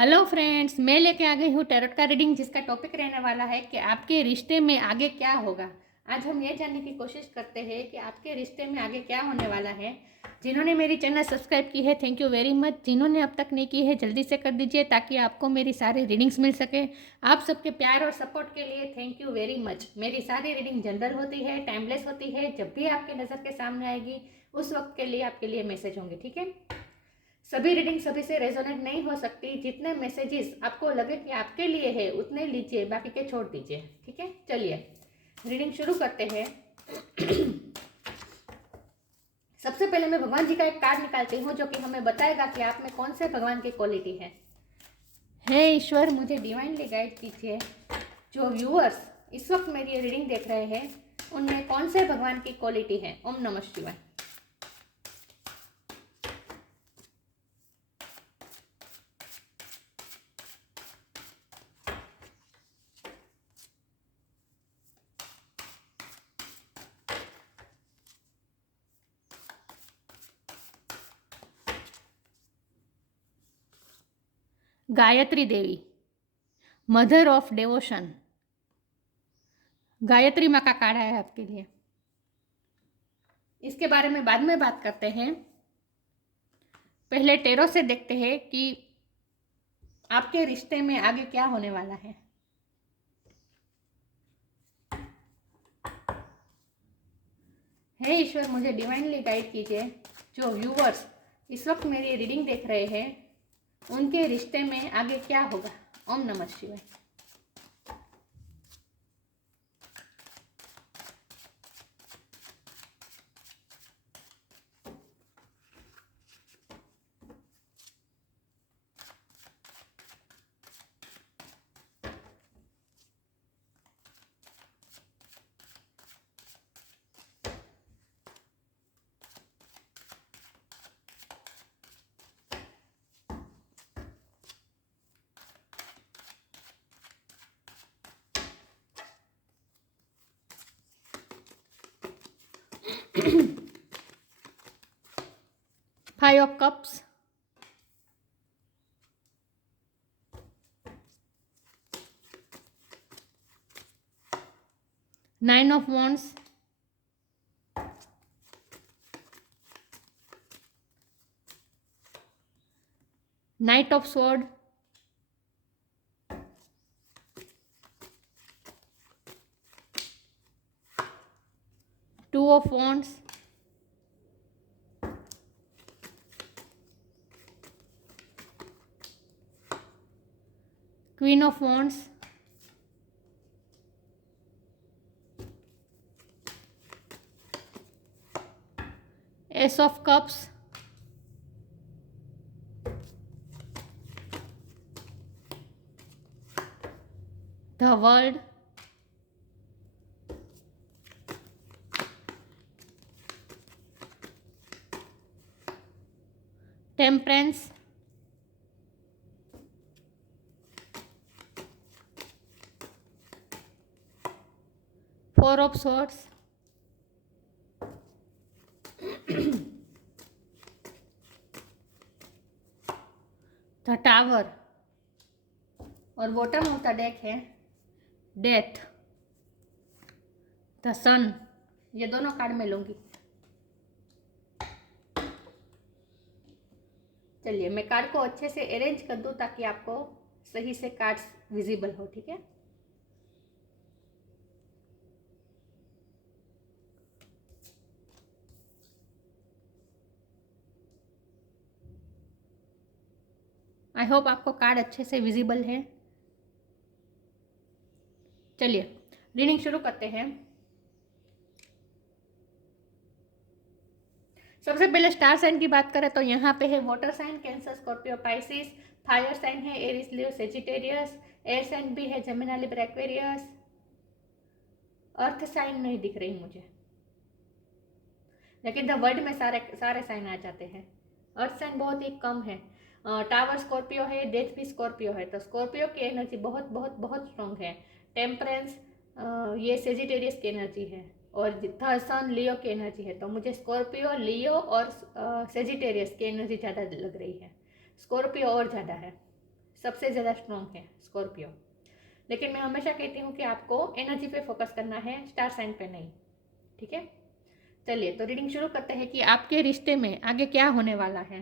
Hello friends, मैं लेके आ गई हूँ टैरोट का रीडिंग, जिसका टॉपिक रहने वाला है कि आपके रिश्ते में आगे क्या होगा। आज हम ये जानने की कोशिश करते हैं कि आपके रिश्ते में आगे क्या होने वाला है। जिन्होंने मेरी चैनल सब्सक्राइब की है, थैंक यू वेरी मच। जिन्होंने अब तक नहीं की है, जल्दी से कर दीजिए ताकि आपको मेरी सारी रीडिंग्स मिल सके। आप सबके प्यार और सपोर्ट के लिए थैंक यू वेरी मच। मेरी सारी रीडिंग जनरल होती है, टाइमलेस होती है। जब भी आपके नज़र के सामने आएगी उस वक्त के लिए आपके लिए मैसेज होंगे, ठीक है। सभी रीडिंग सभी से रेजोनेट नहीं हो सकती। जितने मैसेजेस आपको लगे कि आपके लिए है उतने लीजिए, बाकी के छोड़ दीजिए, ठीक है। चलिए रीडिंग शुरू करते हैं। सबसे पहले मैं भगवान जी का एक कार्ड निकालती हूँ जो कि हमें बताएगा कि आप में कौन से भगवान की क्वालिटी है। हे ईश्वर, मुझे डिवाइनली गाइड कीजिए। जो व्यूअर्स इस वक्त मेरी रीडिंग देख रहे हैं उनमें कौन से भगवान की क्वालिटी है। ओम नमः शिवाय। Gayatri Devi, mother of डेवोशन। गायत्री माँ का कार्ड है आपके लिए। इसके बारे में बाद में बात करते हैं। पहले टेरो से देखते हैं कि आपके रिश्ते में आगे क्या होने वाला है। हे ईश्वर, मुझे डिवाइनली गाइड कीजिए। जो व्यूवर्स इस वक्त मेरी रीडिंग देख रहे हैं उनके रिश्ते में आगे क्या होगा। ओम नमः शिवाय। Five of cups, nine of wands, night of sword, two of wands, queen of wands, S of cups, the world, temperance, four of swords, the tower और बॉटम ऑफ द डेक है डेथ, द सन। ये दोनों card मैं लूंगी। चलिए मैं card को अच्छे से अरेंज कर दूं ताकि आपको सही से कार्ड्स विजिबल हो, ठीक है। आई होप आपको कार्ड अच्छे से विजिबल है। चलिए रीडिंग शुरू करते हैं। सबसे पहले स्टार साइन की बात करें तो यहाँ पे है water sign Cancer, Scorpio, Pisces. Fire sign है Aries, Leo, Sagittarius. Air sign भी है Gemini, Libra, Aquarius. Earth sign नहीं दिख रही मुझे, लेकिन द वर्ल्ड में सारे सारे साइन आ जाते हैं। अर्थ साइन बहुत ही कम है। टावर स्कॉर्पियो है, डेथ भी स्कॉर्पियो है, तो स्कॉर्पियो की एनर्जी बहुत बहुत बहुत स्ट्रॉन्ग है। टेम्परेंस ये सेजिटेरियस की एनर्जी है और द सन लियो की एनर्जी है। तो मुझे स्कॉर्पियो, लियो और सेजिटेरियस की एनर्जी ज़्यादा लग रही है। स्कॉर्पियो और ज़्यादा है। सबसे ज़्यादा स्ट्रॉन्ग है स्कॉर्पियो। लेकिन मैं हमेशा कहती हूँ कि आपको एनर्जी पे फोकस करना है, स्टार साइन पे नहीं। ठीक है, चलिए तो रीडिंग शुरू करते हैं कि आपके रिश्ते में आगे क्या होने वाला है।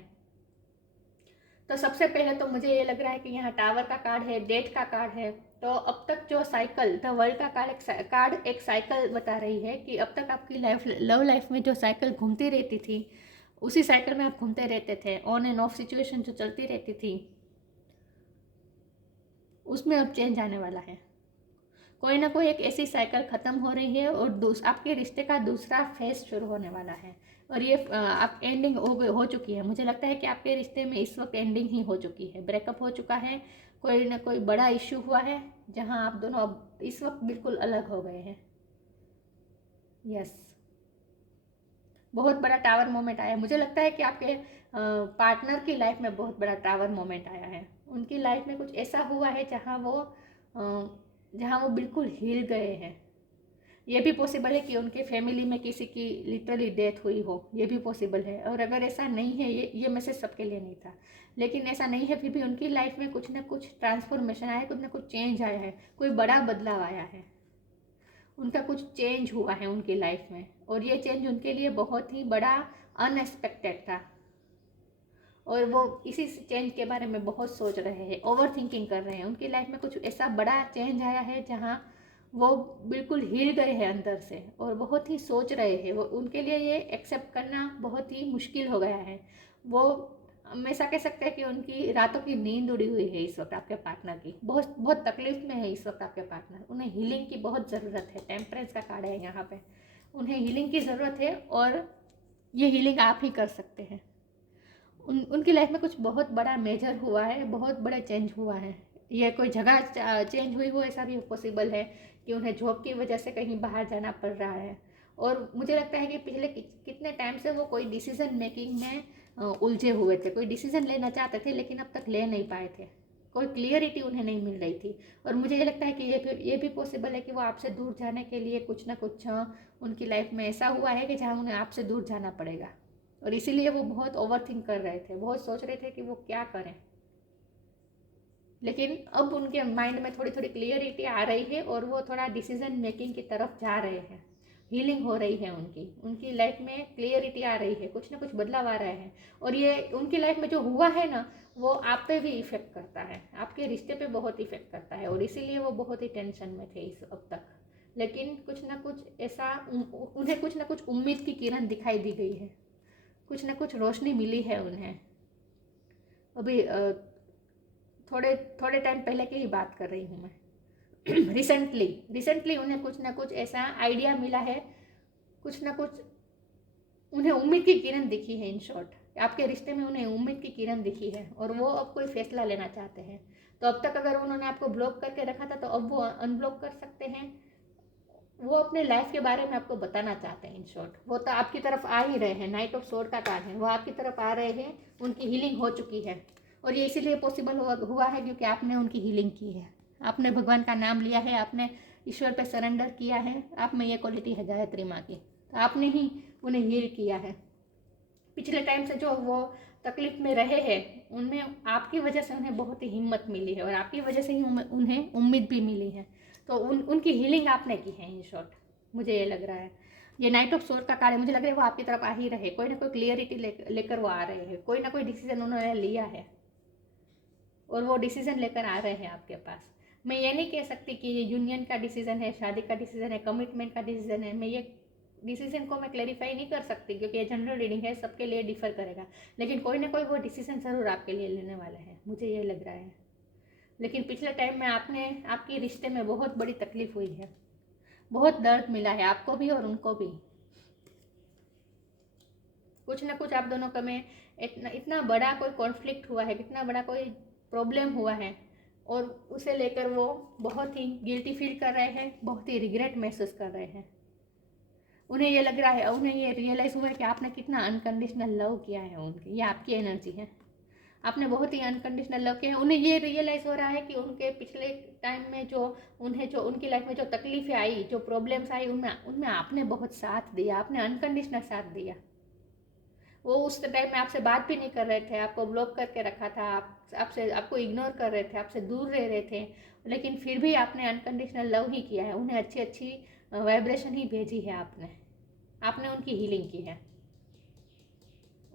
तो सबसे पहले तो मुझे ये लग रहा है कि यहाँ टावर का कार्ड है, डेट का कार्ड है। तो अब तक जो साइकिल, द वर्ल्ड का कार्ड एक साइकिल बता रही है कि अब तक आपकी लव लाइफ में जो साइकिल घूमती रहती थी, उसी साइकिल में आप घूमते रहते थे। ऑन एंड ऑफ सिचुएशन जो चलती रहती थी, उसमें अब चेंज आने वाला है। कोई ना कोई एक ऐसी साइकिल ख़त्म हो रही है और आपके रिश्ते का दूसरा फेज शुरू होने वाला है। और ये आप एंडिंग हो चुकी है। मुझे लगता है कि आपके रिश्ते में इस वक्त एंडिंग ही हो चुकी है, ब्रेकअप हो चुका है। कोई ना कोई बड़ा इश्यू हुआ है जहां आप दोनों अब इस वक्त बिल्कुल अलग हो गए हैं। यस, बहुत बड़ा टावर मोमेंट आया। मुझे लगता है कि आपके पार्टनर की लाइफ में बहुत बड़ा टावर मोमेंट आया है। उनकी लाइफ में कुछ ऐसा हुआ है जहाँ वो बिल्कुल हिल गए हैं। ये भी पॉसिबल है कि उनके फैमिली में किसी की लिटरली डेथ हुई हो, ये भी पॉसिबल है। और अगर ऐसा नहीं है, ये मैसेज सबके लिए नहीं था, लेकिन ऐसा नहीं है, फिर भी उनकी लाइफ में कुछ ना कुछ ट्रांसफॉर्मेशन आया है, कुछ ना कुछ चेंज आया है, कोई बड़ा बदलाव आया है। उनका कुछ चेंज हुआ है उनकी लाइफ में, और ये चेंज उनके लिए बहुत ही बड़ा अनएक्सपेक्टेड था। और वो इसी चेंज के बारे में बहुत सोच रहे हैं, ओवर थिंकिंग कर रहे हैं। उनकी लाइफ में कुछ ऐसा बड़ा चेंज आया है जहाँ वो बिल्कुल हिल गए हैं अंदर से, और बहुत ही सोच रहे हैं। वो उनके लिए ये एक्सेप्ट करना बहुत ही मुश्किल हो गया है। वो हमेशा कह सकते हैं कि उनकी रातों की नींद उड़ी हुई है इस वक्त आपके पार्टनर की। बहुत बहुत तकलीफ में है इस वक्त आपके पार्टनर। उन्हें हीलिंग की बहुत ज़रूरत है। टेम्परेंस का कार्ड है यहाँ पे। उन्हें हीलिंग की ज़रूरत है, और ये हीलिंग आप ही कर सकते हैं। उनकी लाइफ में कुछ बहुत बड़ा मेजर हुआ है, बहुत बड़ा चेंज हुआ है। ये कोई जगह चेंज हुई हो, ऐसा भी पॉसिबल है कि उन्हें जॉब की वजह से कहीं बाहर जाना पड़ रहा है। और मुझे लगता है कि पिछले कितने टाइम से वो कोई डिसीजन मेकिंग में उलझे हुए थे। कोई डिसीजन लेना चाहते थे लेकिन अब तक ले नहीं पाए थे। कोई क्लियरिटी उन्हें नहीं मिल रही थी। और मुझे ये लगता है कि ये भी पॉसिबल है कि वो आपसे दूर जाने के लिए कुछ ना कुछ उनकी लाइफ में ऐसा हुआ है कि जहाँ उन्हें आपसे दूर जाना पड़ेगा। और इसीलिए वो बहुत ओवर थिंक कर रहे थे, बहुत सोच रहे थे कि वो क्या करें। लेकिन अब उनके माइंड में थोड़ी थोड़ी क्लियरिटी आ रही है, और वो थोड़ा डिसीजन मेकिंग की तरफ जा रहे हैं। हीलिंग हो रही है उनकी लाइफ में क्लियरिटी आ रही है, कुछ ना कुछ बदलाव आ रहे हैं। और ये उनकी लाइफ में जो हुआ है ना, वो आप पे भी इफेक्ट करता है, आपके रिश्ते पे बहुत इफेक्ट करता है। और इसीलिए वो बहुत ही टेंशन में थे इस अब तक। लेकिन कुछ ना कुछ ऐसा उन्हें कुछ ना कुछ उम्मीद की किरण दिखाई दी गई है, कुछ ना कुछ रोशनी मिली है उन्हें। अभी थोड़े थोड़े टाइम पहले की ही बात कर रही हूँ मैं। रिसेंटली उन्हें कुछ ना कुछ ऐसा आइडिया मिला है, कुछ ना कुछ उन्हें उम्मीद की किरण दिखी है। इन शॉर्ट, आपके रिश्ते में उन्हें उम्मीद की किरण दिखी है, और वो अब कोई फैसला लेना चाहते हैं। तो अब तक अगर उन्होंने आपको ब्लॉक करके रखा था, तो अब वो अनब्लॉक कर सकते हैं। वो अपने लाइफ के बारे में आपको बताना चाहते हैं। इन शॉर्ट, वो तो आपकी तरफ आ ही रहे हैं। नाइट ऑफ सोर्ड का कार्ड है, वो आपकी तरफ आ रहे हैं। उनकी हीलिंग हो चुकी है, और ये इसीलिए पॉसिबल हुआ है क्योंकि आपने उनकी हीलिंग की है। आपने भगवान का नाम लिया है, आपने ईश्वर पे सरेंडर किया है। आप में ये क्वालिटी है गायत्री माँ की, तो आपने ही उन्हें हील किया है। पिछले टाइम से जो वो तकलीफ में रहे हैं, उनमें आपकी वजह से उन्हें बहुत ही हिम्मत मिली है, और आपकी वजह से ही उन्हें उम्मीद भी मिली है। तो उनकी हीलिंग आपने की है। इन शॉर्ट, मुझे ये लग रहा है। ये नाइट ऑफ सोर्ड का कार्ड है, मुझे लग रहा है वो आपकी तरफ आ ही रहे। कोई ना कोई क्लियरिटी लेकर वो आ रहे हैं। कोई ना कोई डिसीजन उन्होंने लिया है, और वो डिसीजन लेकर आ रहे हैं आपके पास। मैं ये नहीं कह सकती कि ये यूनियन का डिसीजन है, शादी का डिसीजन है, कमिटमेंट का डिसीजन है। मैं ये डिसीजन को मैं क्लैरिफाई नहीं कर सकती, क्योंकि ये जनरल रीडिंग है, सबके लिए डिफर करेगा। लेकिन कोई ना कोई वो डिसीजन ज़रूर आपके लिए लेने वाले हैं, मुझे ये लग रहा है। लेकिन पिछले टाइम में आपके रिश्ते में बहुत बड़ी तकलीफ हुई है, बहुत दर्द मिला है आपको भी और उनको भी। कुछ ना कुछ आप दोनों का में इतना बड़ा कोई कॉन्फ्लिक्ट हुआ है, इतना बड़ा कोई प्रॉब्लम हुआ है, और उसे लेकर वो बहुत ही गिल्टी फील कर रहे हैं, बहुत ही रिग्रेट महसूस कर रहे हैं। उन्हें ये लग रहा है, उन्हें ये रियलाइज़ हुआ है कि आपने कितना अनकंडीशनल लव किया है उनकी। ये आपकी एनर्जी है, आपने बहुत ही अनकंडीशनल लव किया है। उन्हें ये रियलाइज़ हो रहा है कि उनके पिछले टाइम में जो उनकी लाइफ में जो तकलीफें आई, जो प्रॉब्लम्स आई, उनमें आपने बहुत साथ दिया, आपने अनकंडीशनल साथ दिया। वो उस टाइम में आपसे बात भी नहीं कर रहे थे, आपको ब्लॉक करके रखा था, आपको इग्नोर कर रहे थे, आपसे दूर रह रहे थे, लेकिन फिर भी आपने अनकंडीशनल लव ही किया है, उन्हें अच्छी अच्छी वाइब्रेशन ही भेजी है, आपने उनकी हीलिंग की है।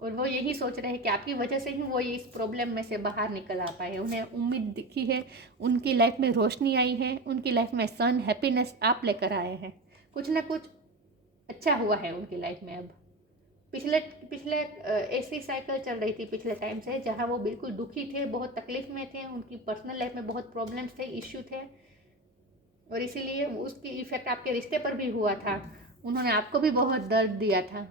और वो यही सोच रहे हैं कि आपकी वजह से ही वो इस प्रॉब्लम में से बाहर निकल आ पाए। उन्हें उम्मीद दिखी है, उनकी लाइफ में रोशनी आई है, उनकी लाइफ में सन हैप्पीनेस आप लेकर आए हैं। कुछ ना कुछ अच्छा हुआ है उनकी लाइफ में। अब पिछले पिछले ऐसी साइकिल चल रही थी पिछले टाइम से, जहाँ वो बिल्कुल दुखी थे, बहुत तकलीफ में थे, उनकी पर्सनल लाइफ में बहुत प्रॉब्लम्स थे, इश्यू थे, और इसीलिए उसकी इफेक्ट आपके रिश्ते पर भी हुआ था। उन्होंने आपको भी बहुत दर्द दिया था।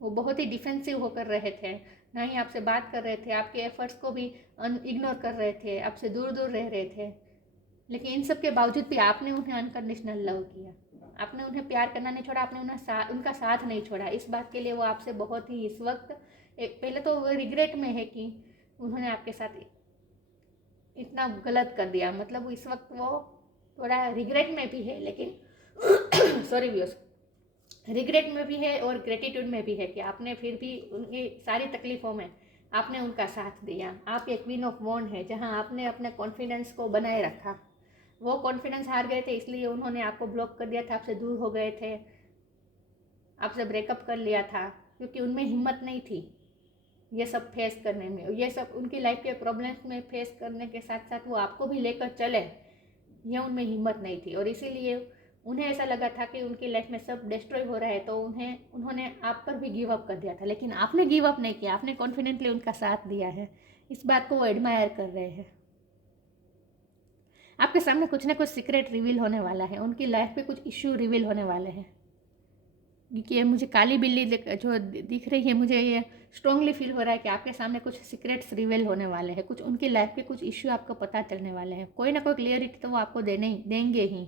वो बहुत ही डिफेंसिव होकर रहे थे, ना ही आपसे बात कर रहे थे, आपके एफर्ट्स को भी इग्नोर कर रहे थे, आपसे दूर दूर रह रहे थे। लेकिन इन सब के बावजूद भी आपने उन्हें अनकंडीशनल लव किया, आपने उन्हें प्यार करना नहीं छोड़ा, आपने उनका साथ नहीं छोड़ा। इस बात के लिए वो आपसे बहुत ही इस वक्त पहले तो वो रिग्रेट में है कि उन्होंने आपके साथ इतना गलत कर दिया। मतलब इस वक्त वो थोड़ा रिग्रेट में भी है, लेकिन सॉरी व्यूअर्स, रिग्रेट में भी है और ग्रेटिट्यूड में भी है कि आपने फिर भी उनकी सारी तकलीफ़ों में आपने उनका साथ दिया। आप एक क्वीन ऑफ वॉन्ड है, जहां आपने अपने कॉन्फिडेंस को बनाए रखा। वो कॉन्फिडेंस हार गए थे, इसलिए उन्होंने आपको ब्लॉक कर दिया था, आपसे दूर हो गए थे, आपसे ब्रेकअप कर लिया था, क्योंकि उनमें हिम्मत नहीं थी ये सब फेस करने में। ये सब उनकी लाइफ के प्रॉब्लम्स में फेस करने के साथ साथ वो आपको भी लेकर चले, ये उनमें हिम्मत नहीं थी। और इसीलिए उन्हें ऐसा लगा था कि उनकी लाइफ में सब डिस्ट्रॉय हो रहा है, तो उन्होंने आप पर भी गिव अप कर दिया था। लेकिन आपने गिव अप नहीं किया, आपने कॉन्फिडेंटली उनका साथ दिया है। इस बात को वो एडमायर कर रहे हैं। आपके सामने कुछ ना कुछ सीक्रेट रिवील होने वाला है, उनकी लाइफ में कुछ इश्यू रिवील होने वाले हैं। क्योंकि ये मुझे काली बिल्ली जो दिख रही है, मुझे ये स्ट्रांगली फील हो रहा है कि आपके सामने कुछ सीक्रेट्स रिवील होने वाले हैं, कुछ उनकी लाइफ के कुछ इश्यू आपको पता चलने वाले हैं। कोई ना कोई क्लियरिटी तो वो आपको देंगे ही।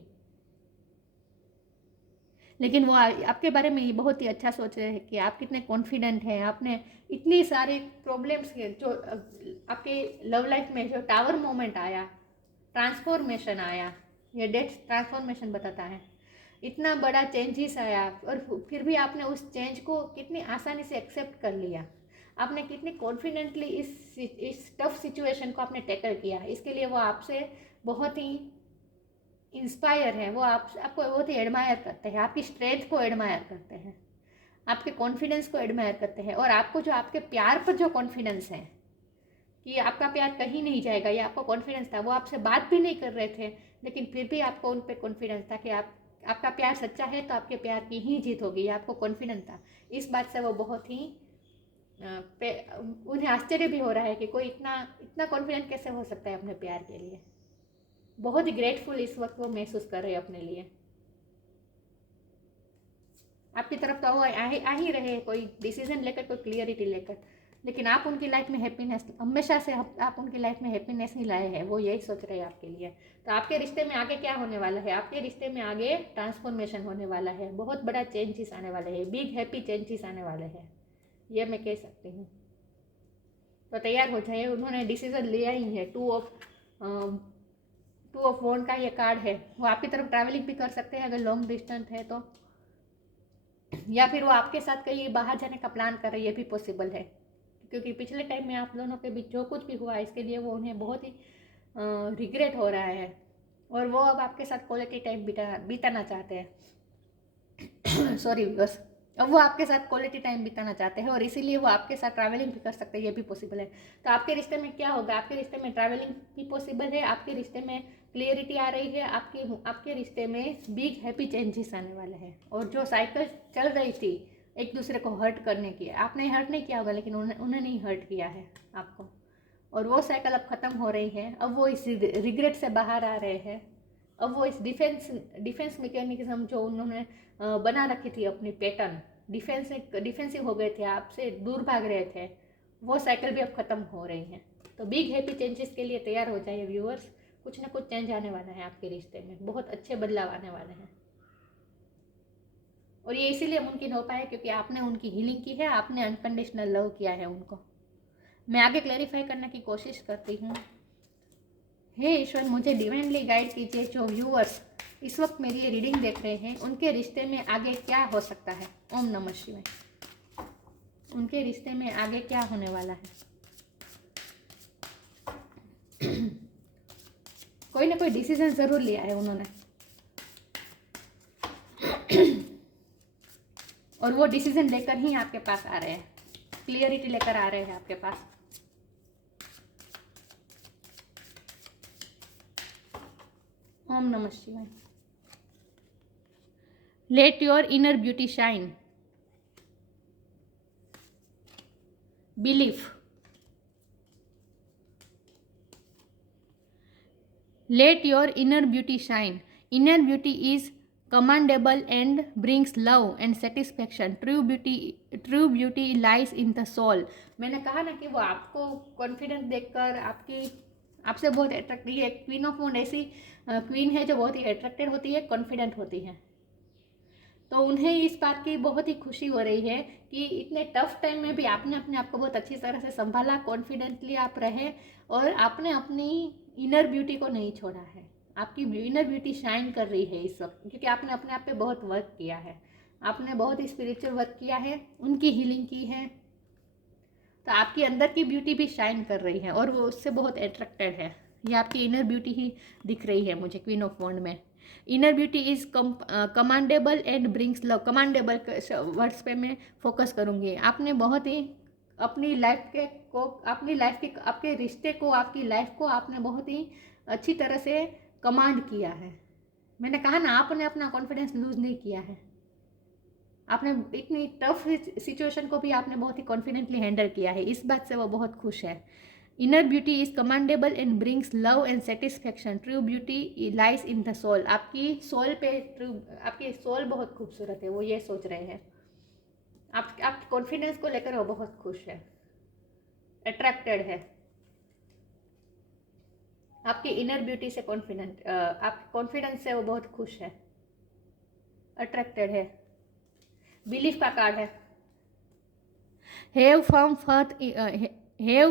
लेकिन वो आपके बारे में ये बहुत ही अच्छा सोच रहे हैं कि आप कितने कॉन्फिडेंट हैं। आपने इतनी सारी प्रॉब्लम्स के जो आपके लव लाइफ में जो टावर मोमेंट आया, ट्रांसफॉर्मेशन आया, ये डेथ ट्रांसफॉर्मेशन बताता है, इतना बड़ा चेंजेस आया, और फिर भी आपने उस चेंज को कितनी आसानी से एक्सेप्ट कर लिया। आपने कितनी कॉन्फिडेंटली इस टफ सिचुएशन को आपने टैकल किया। इसके लिए वो आपसे बहुत ही इंस्पायर है। वो आपको बहुत ही एडमायर करते हैं, आपकी स्ट्रेंथ को एडमायर करते हैं, आपके कॉन्फिडेंस को एडमायर करते हैं। और आपको जो आपके प्यार पर जो कॉन्फिडेंस है कि आपका प्यार कहीं नहीं जाएगा, ये आपको कॉन्फिडेंस था। वो आपसे बात भी नहीं कर रहे थे, लेकिन फिर भी आपको उन पर कॉन्फिडेंस था कि आपका प्यार सच्चा है, तो आपके प्यार की ही जीत होगी, आपको कॉन्फिडेंस था। इस बात से वो बहुत ही उन्हें आश्चर्य भी हो रहा है कि कोई इतना इतना कॉन्फिडेंट कैसे हो सकता है अपने प्यार के लिए। बहुत ही ग्रेटफुल इस वक्त वो महसूस कर रहे हैं अपने लिए। आपकी तरफ तो वो आ ही रहे, कोई डिसीजन लेकर, कोई क्लियरिटी लेकर, लेकिन आप उनकी लाइफ में हैप्पीनेस हमेशा से आप उनकी लाइफ में हैप्पीनेस ही लाए हैं। वो यही सोच रहे हैं आपके लिए। तो आपके रिश्ते में आगे क्या होने वाला है? आपके रिश्ते में आगे ट्रांसफॉर्मेशन होने वाला है, बहुत बड़ा चेंजेस आने वाले हैं, बिग हैप्पी चेंजेस आने वाले हैं, ये मैं कह सकती हूँ। तो तैयार हो जाइए, उन्होंने डिसीजन लिया ही है। टू ऑफ वॉन्ड का ये कार्ड है। वो आपकी तरफ ट्रैवलिंग भी कर सकते हैं अगर लॉन्ग डिस्टेंस है तो, या फिर वो आपके साथ कहीं बाहर जाने का प्लान कर रहे हैं, ये भी पॉसिबल है। क्योंकि पिछले टाइम में आप दोनों के बीच जो कुछ भी हुआ, इसके लिए वो उन्हें बहुत ही रिग्रेट हो रहा है, और वो अब आपके साथ क्वालिटी टाइम बिताना चाहते हैं सॉरी बस, अब वो आपके साथ क्वालिटी टाइम बिताना चाहते हैं, और इसीलिए वो आपके साथ ट्रैवलिंग भी कर सकते हैं, ये भी पॉसिबल है। तो आपके रिश्ते में क्या होगा? आपके रिश्ते में ट्रैवलिंग भी पॉसिबल है, आपके रिश्ते में क्लियरिटी आ रही है, आपके रिश्ते में बिग हैप्पी चेंजेस आने वाले हैं। और जो साइकिल चल रही थी एक दूसरे को हर्ट करने की, आपने हर्ट नहीं किया होगा, लेकिन उन्होंने नहीं हर्ट किया है आपको, और वो साइकिल अब ख़त्म हो रही है। अब वो इस रिग्रेट से बाहर आ रहे हैं। अब वो इस डिफेंस मैकेनिज्म जो उन्होंने बना रखी थी, अपनी पैटर्न, डिफेंसिव हो गए थे, आपसे दूर भाग रहे थे, वो साइकिल भी अब ख़त्म हो रही है। तो बिग हैप्पी चेंजेस के लिए तैयार हो जाइए व्यूअर्स। कुछ ना कुछ चेंज आने वाला है आपके रिश्ते में, बहुत अच्छे बदलाव आने वाले हैं। और ये इसीलिए मुमकिन हो पाया क्योंकि आपने उनकी हीलिंग की है, आपने अनकंडीशनल लव किया है उनको। मैं आगे क्लैरिफाई करने की कोशिश करती हूँ। हे ईश्वर, मुझे डिवाइनली गाइड कीजिए। जो व्यूअर्स इस वक्त मेरी ये रीडिंग देख रहे हैं, उनके रिश्ते में आगे क्या हो सकता है। ओम नमः शिवाय। उनके रिश्ते में आगे क्या होने वाला है। कोई ना कोई डिसीजन ज़रूर लिया है उन्होंने और वो डिसीजन लेकर ही आपके पास आ रहे हैं, क्लियरिटी लेकर आ रहे हैं आपके पास। ओम नमः शिवाय। Let your inner beauty shine. Belief. Let your inner beauty shine. Inner beauty is commendable and brings love and satisfaction. True beauty lies in the soul. मैंने कहा ना कि वो आपको कॉन्फिडेंस देखकर आपसे बहुत अट्रैक्ट, ये क्वीन ऑफ वॉन्ड ऐसी क्वीन है जो बहुत ही अट्रैक्टेड होती है, कॉन्फिडेंट होती है। तो उन्हें इस बात की बहुत ही खुशी हो रही है कि इतने टफ टाइम में भी आपने अपने आप को बहुत अच्छी तरह से संभाला, कॉन्फिडेंटली आप रहे और आपने अपनी इनर ब्यूटी को नहीं छोड़ा है। आपकी इनर ब्यूटी शाइन कर रही है इस वक्त, क्योंकि आपने अपने आप पे बहुत वर्क किया है, आपने बहुत ही स्पिरिचुअल वर्क किया है, उनकी हीलिंग की है। तो आपकी अंदर की ब्यूटी भी शाइन कर रही है और वो उससे बहुत अट्रैक्टेड है। ये आपकी इनर ब्यूटी ही दिख रही है मुझे क्वीन ऑफ वॉन्ड में। Inner beauty is commendable and brings love. Commendable words पे मैं फोकस करूँगी। आपने बहुत ही अपनी लाइफ के आपके रिश्ते को, आपकी लाइफ को आपने बहुत ही अच्छी तरह से कमांड किया है। मैंने कहा ना, आपने अपना कॉन्फिडेंस लूज नहीं किया है। आपने इतनी टफ सिचुएशन को भी आपने बहुत ही कॉन्फिडेंटली हैंडल किया है, इस बात से वो बहुत खुश है। Inner beauty is commendable and brings love and satisfaction. True beauty lies in the soul. आपकी सोल बहुत खूबसूरत है, वो ये सोच रहे हैं। आप कॉन्फिडेंस को लेकर वो बहुत खुश है, अट्रैक्टेड है। आपकी इनर ब्यूटी से आपके कॉन्फिडेंस से वो बहुत खुश है, अट्रैक्टेड है। बिलीफ का कार्ड है। Have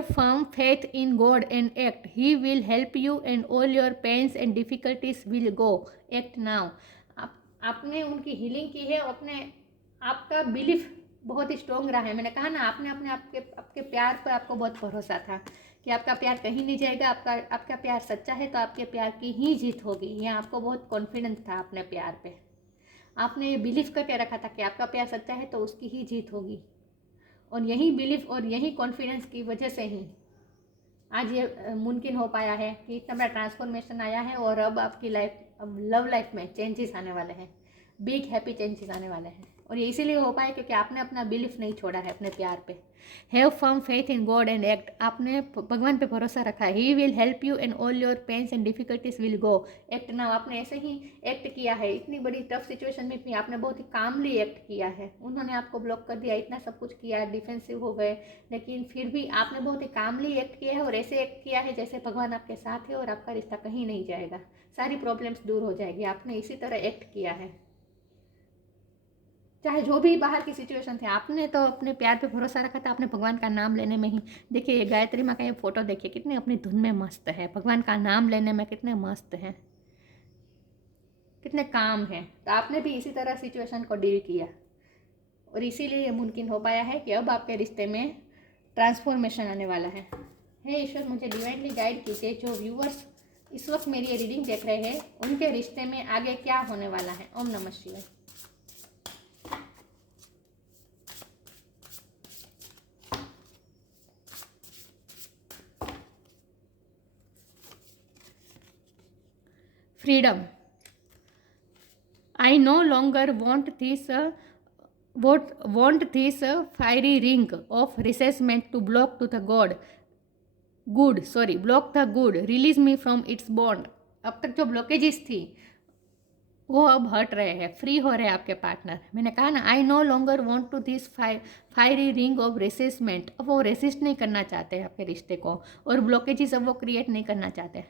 firm faith in God and act. He will help you and all your pains and difficulties will go. Act now. आपने उनकी हीलिंग की है, आपका बिलीफ बहुत स्ट्रॉन्ग रहा है। मैंने कहा ना, आपके प्यार पर आपको बहुत भरोसा था कि आपका प्यार कहीं नहीं जाएगा, आपका प्यार सच्चा है तो आपके प्यार की ही जीत होगी। ये आपको बहुत कॉन्फिडेंस था अपने प्यार पे। आपने ये बिलीव करके रखा था कि आपका प्यार सच्चा है तो उसकी ही जीत होगी। और यही बिलीफ और यही कॉन्फिडेंस की वजह से ही आज ये मुमकिन हो पाया है कि इतना बड़ा ट्रांसफॉर्मेशन आया है। और अब आपकी लव लाइफ में चेंजेस आने वाले हैं, बिग हैप्पी चेंजेस आने वाले हैं। और ये इसीलिए हो पाया क्योंकि आपने अपना बिलीफ नहीं छोड़ा है अपने प्यार पे। Have firm faith in God and act. आपने भगवान पे भरोसा रखा है। He will help you and all your pains and difficulties will go. Act now. आपने ऐसे ही एक्ट किया है। इतनी बड़ी टफ सिचुएशन में भी आपने बहुत ही कामली एक्ट किया है। उन्होंने आपको ब्लॉक कर दिया, इतना सब कुछ किया, डिफेंसिव हो गए, लेकिन फिर भी आपने बहुत ही कामली एक्ट किया है और ऐसे एक्ट किया है जैसे भगवान आपके साथ है और आपका रिश्ता कहीं नहीं जाएगा, सारी प्रॉब्लम्स दूर हो जाएगी। आपने इसी तरह एक्ट किया है, चाहे जो भी बाहर की सिचुएशन थी। आपने तो अपने प्यार पे भरोसा रखा था, आपने भगवान का नाम लेने में ही। देखिए ये गायत्री माँ का ये फोटो देखिए, कितने अपनी धुन में मस्त है, भगवान का नाम लेने में कितने मस्त हैं, कितने काम हैं। तो आपने भी इसी तरह सिचुएशन को डील किया और इसीलिए ये मुमकिन हो पाया है कि अब आपके रिश्ते में ट्रांसफॉर्मेशन आने वाला है। हे ईश्वर, मुझे डिवाइनली गाइड कीजिए। जो व्यूअर्स इस वक्त मेरी ये रीडिंग देख रहे हैं, उनके रिश्ते में आगे क्या होने वाला है। ओम नमः शिवाय। Freedom. I no longer want this fiery ring of resentment to block the good. Release me from its bond. अब तक जो ब्लॉकेजेस थी वो अब हट रहे हैं, फ्री हो रहे हैं आपके पार्टनर। मैंने कहा ना, I no longer want to this fiery ring of resentment. अब वो रेसिस्ट नहीं करना चाहते हैं आपके रिश्ते को और ब्लॉकेजेस अब वो क्रिएट नहीं करना चाहते।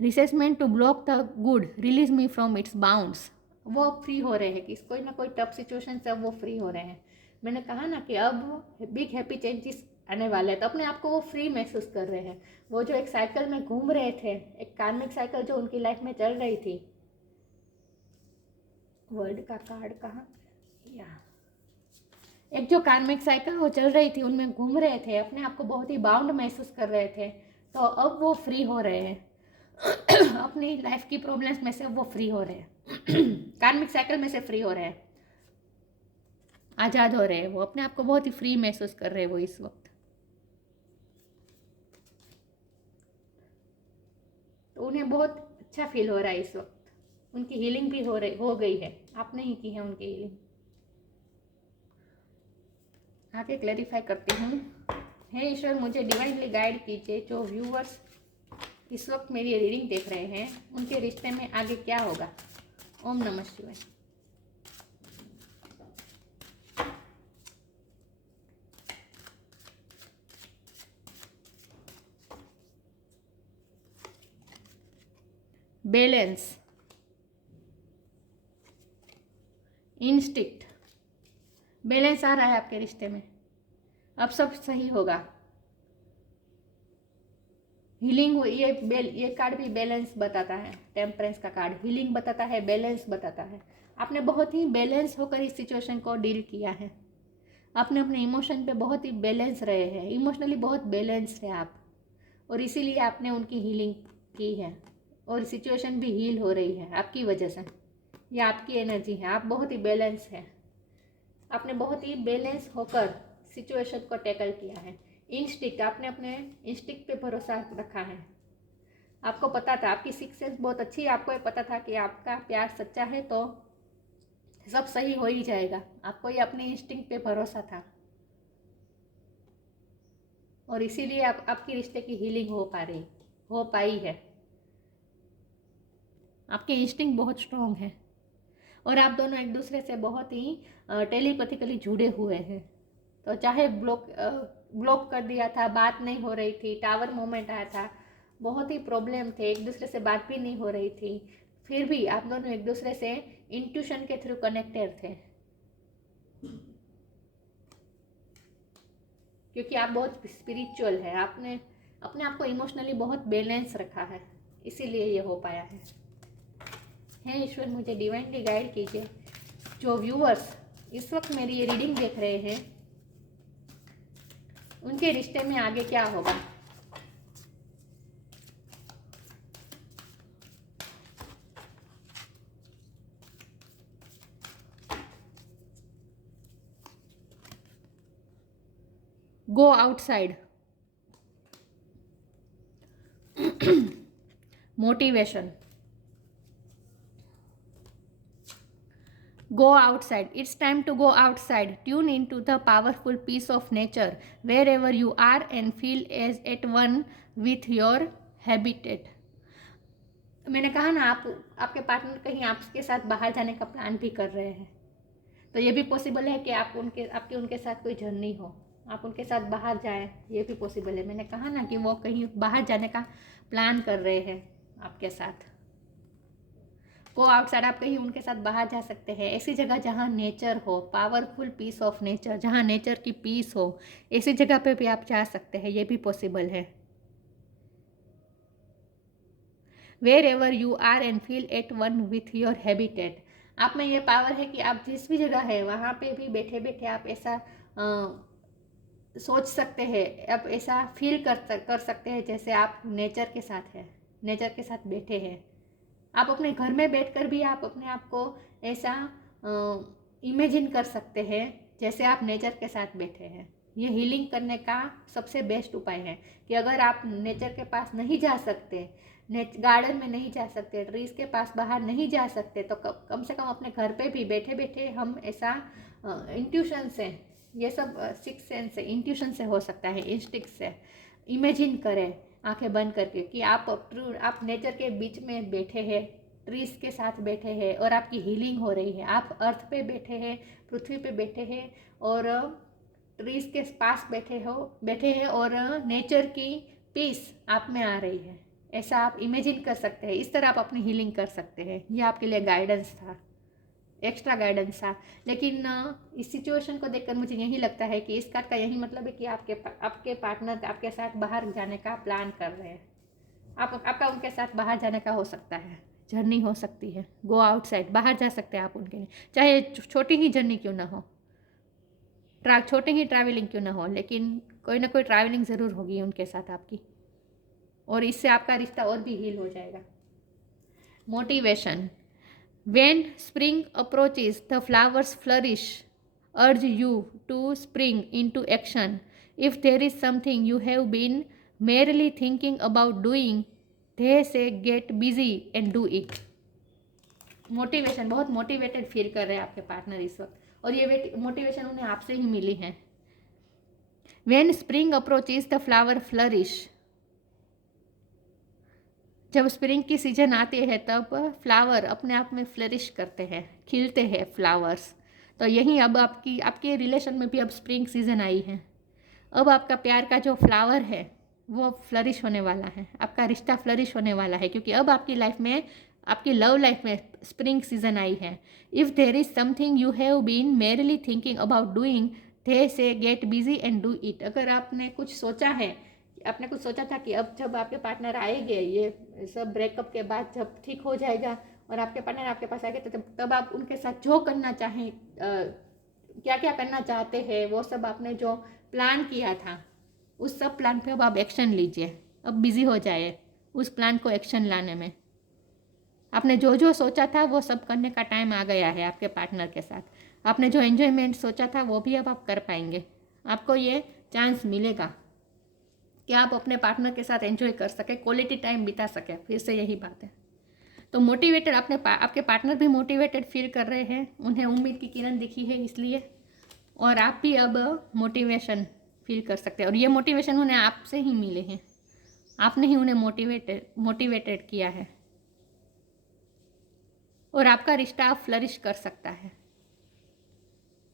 Resentment to block the good, release me from its bounds. वो फ्री हो रहे हैं कि कोई ना कोई टफ सिचुएशन से अब वो फ्री हो रहे हैं। मैंने कहा ना कि अब बिग हैप्पी चेंजेस आने वाले हैं, तो अपने आप को वो फ्री महसूस कर रहे हैं। वो जो एक साइकिल में घूम रहे थे, एक कार्मिक साइकिल जो उनकी लाइफ में चल रही थी। वर्ड का कार्ड कहाँ, या एक जो कार्मिक साइकिल वो चल रही थी, उनमें घूम रहे थे, अपने आप को बहुत ही बाउंड महसूस कर रहे थे, तो अब वो फ्री हो रहे हैं। अपनी लाइफ की प्रॉब्लम्स में से वो फ्री हो रहे हैं। कार्मिक साइकिल में से फ्री हो रहे हैं, आज़ाद हो रहे हैं, वो अपने आप को बहुत ही फ्री महसूस कर रहे हैं वो इस वक्त। तो उन्हें बहुत अच्छा फील हो रहा है इस वक्त, उनकी हीलिंग भी हो गई है, आपने ही की है उनकी हीलिंग। आगे क्लैरिफाई करती हूँ। हे ईश्वर, मुझे डिवाइनली गाइड कीजिए, जो व्यूअर्स इस वक्त मेरी रीडिंग देख रहे हैं उनके रिश्ते में आगे क्या होगा। ओम नमः शिवाय। बैलेंस, इंस्टिक्ट, बैलेंस आ रहा है आपके रिश्ते में, अब सब सही होगा। हीलिंग, ये कार्ड भी बैलेंस बताता है, टेम्परेंस का कार्ड हीलिंग बताता है, बैलेंस बताता है। आपने बहुत ही बैलेंस होकर इस सिचुएशन को डील किया है, आपने अपने इमोशन पे बहुत ही बैलेंस रहे हैं, इमोशनली बहुत बैलेंस है आप, और इसीलिए आपने उनकी हीलिंग की है, और सिचुएशन भी हील हो रही है आपकी वजह से। ये आपकी एनर्जी है, आप बहुत ही बैलेंस है, आपने बहुत ही बैलेंस होकर सिचुएशन को टैकल किया है। इंस्टिक्ट, आपने अपने इंस्टिक्ट पे भरोसा रखा है, आपको पता था, आपकी सिक्स सेंस बहुत अच्छी है, आपको ये पता था कि आपका प्यार सच्चा है तो सब सही हो ही जाएगा, आपको ये अपने इंस्टिंक्ट पे भरोसा था, और इसीलिए आपकी रिश्ते की हीलिंग हो पाई है। आपके इंस्टिंक्ट बहुत स्ट्रॉन्ग है, और आप दोनों एक दूसरे से बहुत ही टेलीपैथिकली जुड़े हुए हैं। तो चाहे ब्लॉक कर दिया था, बात नहीं हो रही थी, टावर मोमेंट आया था, बहुत ही प्रॉब्लम थे, एक दूसरे से बात भी नहीं हो रही थी, फिर भी आप दोनों एक दूसरे से इंट्यूशन के थ्रू कनेक्टेड थे, क्योंकि आप बहुत स्पिरिचुअल है, आपने अपने आप को इमोशनली बहुत बैलेंस रखा है, इसीलिए ये हो पाया है। हे ईश्वर, मुझे डिवाइनली गाइड कीजिए, जो व्यूअर्स इस वक्त मेरी ये रीडिंग देख रहे हैं उनके रिश्ते में आगे क्या होगा। Go outside, motivation, go outside, it's time to go outside, tune into the powerful peace of nature wherever you are and feel as at one with your habitat। मैंने कहा ना, आपके पार्टनर कहीं आपके साथ बाहर जाने का प्लान भी कर रहे हैं, तो ये भी पॉसिबल है कि आपके उनके साथ कोई जर्नी हो, आप उनके साथ बाहर जाएं, ये भी पॉसिबल है। मैंने कहा ना कि वो कहीं बाहर जाने का प्लान कर रहे हैं आपके साथ। गो आउटसाइड, आप कहीं उनके साथ बाहर जा सकते हैं, ऐसी जगह जहाँ नेचर हो, पावरफुल पीस ऑफ नेचर, जहाँ नेचर की पीस हो, ऐसी जगह पे भी आप जा सकते हैं, ये भी पॉसिबल है। Wherever you are and feel at one with your habitat, आप में ये पावर है कि आप जिस भी जगह है वहाँ पे भी बैठे बैठे आप ऐसा सोच सकते हैं, आप ऐसा फील कर सकते हैं जैसे आप नेचर के साथ हैं, नेचर के साथ बैठे हैं। आप अपने घर में बैठकर भी आप अपने आप को ऐसा इमेजिन कर सकते हैं जैसे आप नेचर के साथ बैठे हैं। ये हीलिंग करने का सबसे बेस्ट उपाय है कि अगर आप नेचर के पास नहीं जा सकते, गार्डन में नहीं जा सकते, ट्रीज के पास बाहर नहीं जा सकते, तो कम से कम अपने घर पे भी बैठे बैठे हम ऐसा इंट्यूशन से, ये सब सिक्स सेंस से, इंट्यूशन से हो सकता है, इंस्टिक्ट से इमेजिन करें आंखें बंद करके कि आप नेचर के बीच में बैठे हैं, ट्रीज के साथ बैठे हैं और आपकी हीलिंग हो रही है। आप अर्थ पे बैठे हैं, पृथ्वी पे बैठे हैं और ट्रीज के पास बैठे हैं और नेचर की पीस आप में आ रही है, ऐसा आप इमेजिन कर सकते हैं। इस तरह आप अपनी हीलिंग कर सकते हैं। ये आपके लिए गाइडेंस था, एक्स्ट्रा गाइडेंस था। लेकिन इस सिचुएशन को देखकर मुझे यही लगता है कि इस कार्ड का यही मतलब है कि आपके पार्टनर आपके साथ बाहर जाने का प्लान कर रहे हैं। आपका उनके साथ बाहर जाने का हो सकता है, जर्नी हो सकती है। गो आउटसाइड, बाहर जा सकते हैं आप उनके लिए, चाहे छोटी ही जर्नी क्यों ना हो। छोटे ही ट्रैवलिंग क्यों ना हो, लेकिन कोई ना कोई ट्रैवलिंग ज़रूर होगी उनके साथ आपकी, और इससे आपका रिश्ता और भी हील हो जाएगा। Motivation. When spring approaches, the flowers flourish. Urge you to spring into action. If there is something you have been merely thinking about doing, they say get busy and do it. Motivation, बहुत motivated feel कर रहे हैं आपके partner इस वक्त, और ये motivation उन्हें आपसे ही मिली है। When spring approaches, the flower flourish. जब स्प्रिंग की सीजन आती है तब फ्लावर अपने आप में फ्लरिश करते हैं, खिलते हैं फ्लावर्स। तो यहीं अब आपके रिलेशन में भी अब स्प्रिंग सीजन आई है। अब आपका प्यार का जो फ्लावर है वो फ्लरिश होने वाला है, आपका रिश्ता फ्लरिश होने वाला है, क्योंकि अब आपकी लाइफ में, आपकी लव लाइफ में स्प्रिंग सीजन आई है। If there is something you have been merely thinking about doing, they say get busy and do it. अगर आपने कुछ सोचा है, आपने कुछ सोचा था कि अब जब आपके पार्टनर आएंगे, ये सब ब्रेकअप के बाद जब ठीक हो जाएगा और आपके पार्टनर आपके पास आएंगे, तो तब आप उनके साथ जो करना चाहें, क्या क्या करना चाहते हैं, वो सब आपने जो प्लान किया था उस सब प्लान पे अब आप एक्शन लीजिए। अब बिजी हो जाए उस प्लान को एक्शन लाने में। आपने जो जो सोचा था वो सब करने का टाइम आ गया है आपके पार्टनर के साथ। आपने जो एन्जॉयमेंट सोचा था वो भी अब आप कर पाएंगे। आपको ये चांस मिलेगा कि आप अपने पार्टनर के साथ एंजॉय कर सके, क्वालिटी टाइम बिता सके। फिर से यही बात है। तो मोटिवेटेड, आपके पार्टनर भी मोटिवेटेड फील कर रहे हैं, उन्हें उम्मीद की किरण दिखी है इसलिए, और आप भी अब मोटिवेशन फील कर सकते हैं। और ये मोटिवेशन उन्हें आपसे ही मिले हैं, आपने ही उन्हें मोटिवेटेड किया है, और आपका रिश्ता फ्लरिश कर सकता है।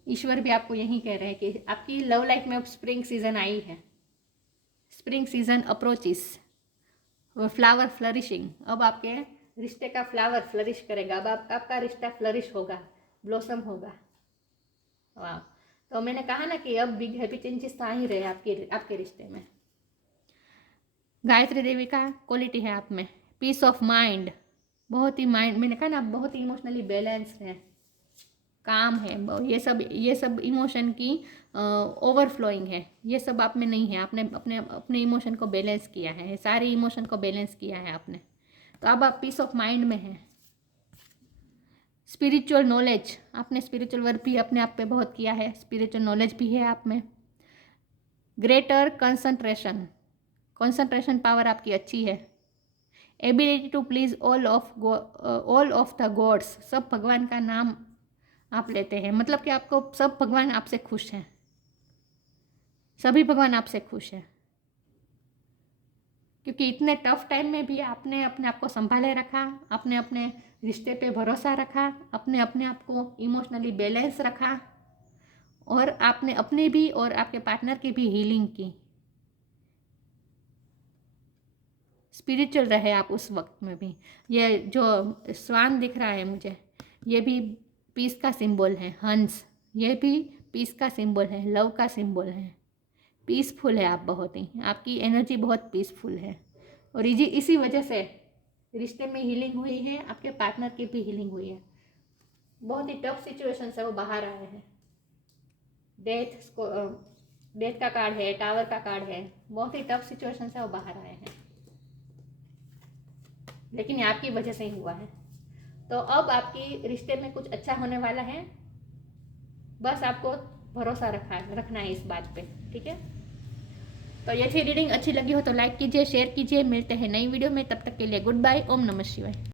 ईश्वर भी आपको यही कह रहे हैं कि आपकी लव लाइफ में अब स्प्रिंग सीजन आई है। Spring season approaches, flower flourishing. अब आपके रिश्ते का फ्लावर फ्लरिश करेगा, अब आपका रिश्ता फ्लरिश होगा, ब्लॉसम होगा। वाह। तो मैंने कहा ना कि अब बिग हैप्पी चेंजेस तो आ ही रहे आपके रिश्ते में। गायत्री देवी का क्वालिटी है आप में, पीस ऑफ माइंड। बहुत ही माइंड, मैंने कहा ना, आप बहुत ही इमोशनली बैलेंस हैं, काम है। ये सब इमोशन की ओवरफ्लोइंग है, ये सब आप में नहीं है। आपने अपने इमोशन को बैलेंस किया है, सारे इमोशन को बैलेंस किया है आपने। तो अब आप पीस ऑफ माइंड में हैं। स्पिरिचुअल नॉलेज, आपने स्पिरिचुअल वर्क भी अपने आप पे बहुत किया है, स्पिरिचुअल नॉलेज भी है आप में। ग्रेटर कंसंट्रेशन पावर आपकी अच्छी है। Ability to please all of the gods, सब भगवान का नाम आप लेते हैं, मतलब कि आपको सब भगवान आपसे खुश हैं, सभी भगवान आपसे खुश हैं, क्योंकि इतने टफ टाइम में भी आपने अपने आप को संभाले रखा, आपने अपने रिश्ते पे भरोसा रखा, अपने आप को इमोशनली बैलेंस रखा, और आपने अपनी भी और आपके पार्टनर की भी हीलिंग की। स्पिरिचुअल रहे आप उस वक्त में भी। ये जो स्वान दिख रहा है मुझे, ये भी पीस का सिंबल है। हंस, ये भी पीस का सिंबल है, लव का सिंबल है। पीसफुल है आप बहुत ही, आपकी एनर्जी बहुत पीसफुल है, और इसी वजह से रिश्ते में हीलिंग हुई है, आपके पार्टनर की भी हीलिंग हुई है। बहुत ही टफ सिचुएशन से वो बाहर आए हैं। डेथ का कार्ड है, टावर का कार्ड है, बहुत ही टफ सिचुएशन से वो बाहर आए हैं, लेकिन ये आपकी वजह से ही हुआ है। तो अब आपकी रिश्ते में कुछ अच्छा होने वाला है, बस आपको भरोसा रखना है इस बात पे, ठीक है। तो ये थी रीडिंग, अच्छी लगी हो तो लाइक कीजिए, शेयर कीजिए। मिलते हैं नई वीडियो में, तब तक के लिए गुड बाय। ओम नमः शिवाय।